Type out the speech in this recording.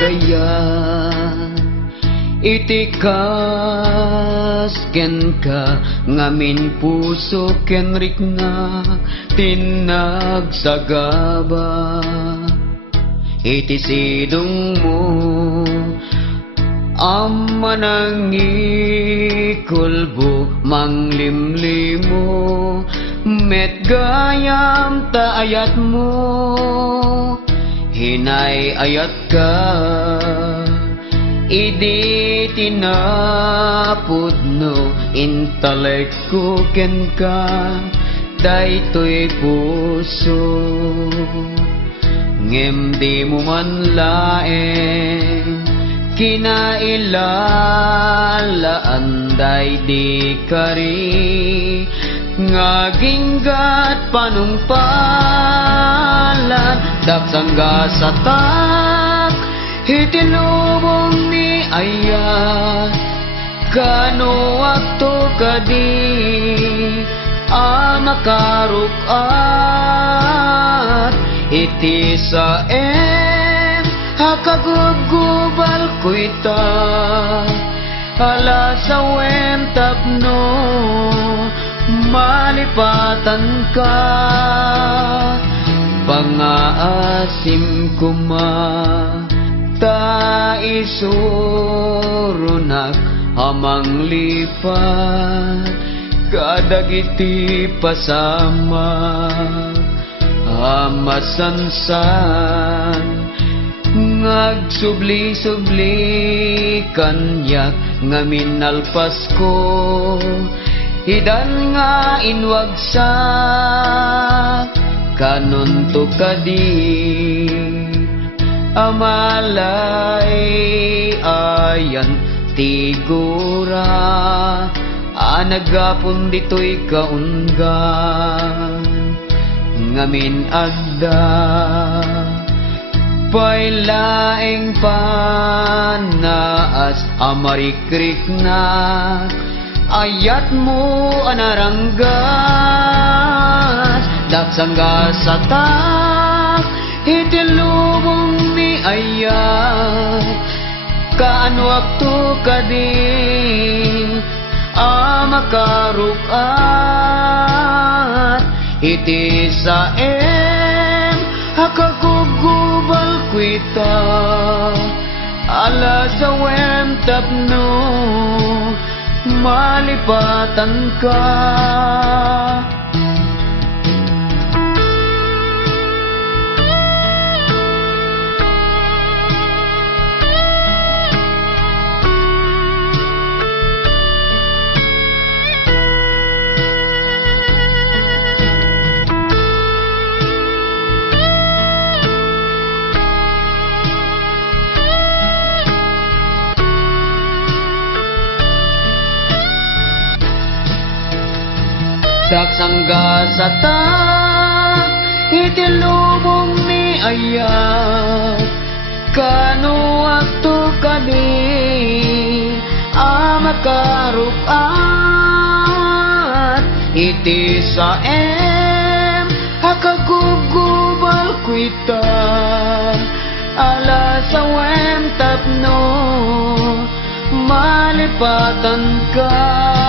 gaya itikas ken ka ngamin puso ken rikna tinagsagaba iti sidong mo amanangikulbo manglimlimo met gayam ta ayat mo hinay ayat ka idi tinapudno intelek ko ken ka daytoy puso ngem di mo man laeng kinailalaan day di kari ngaginggat panumpalan daksangga satak hitilubong ni ayat kano wakto kadi amakarukat iti saem hakagubgubal kuita ala sa tapno malipatan ka pangaasim kuma ta isurunak amang lipat kadagiti pasama amasansan ngagsubli-subli kanyak ngamin alpas ko hidan nga inwagsa kanon to kadi amalay ayan tigura anagapon dito'y kaunggan ngamin agda pailaeng panaas amarikrik na ayat mo anaranggas daksangga satak itilubong ni ayat kaano waktu kadi amakarukat iti saem hakagubgubal kuita ala sa tapno malipatan ka daksangga satak itilubong ni ayat kano waktu kadi amakarukat iti saem hakagubgubal kuita ala sa tapno malipatan ka